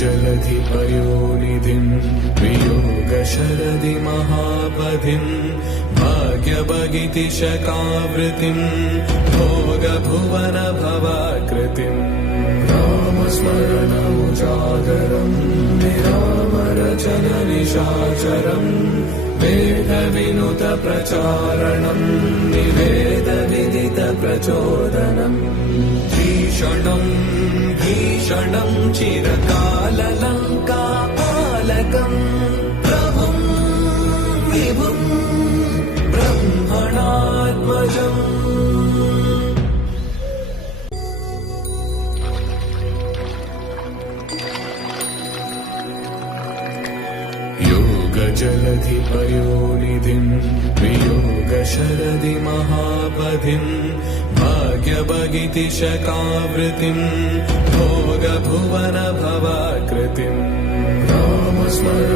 योगजलधिपयोनिधिं वियोगशरदि महापथिं भाग्यभगितिशकावृतिं भोगभुवनभवाकृतिम् रामस्मरणमुजागरं निरामरचननिशाचरं वेदविनुतप्रचारणं निवेदविदितप्रचोदनम् भीषणं चिरकाललङ्कापालकं प्रभुं विभुं ब्रह्मणात्मजम् योगजलधिपयोनिधिं वियोगशरदि महापथिं भाग्यभगितिशकावृतिं भोगभुवनभवाकृतिम् रामस्मरणमुजागरं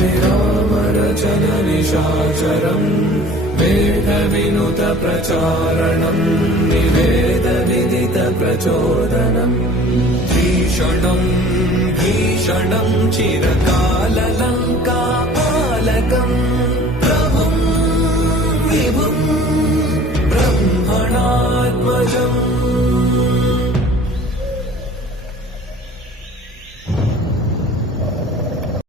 निरामरचननिशाचरं वेदविनुतप्रचारणं निवेदविदितप्रचोदनम् भीषणं चिरकाललङ्कापालकं प्रभुं विभुं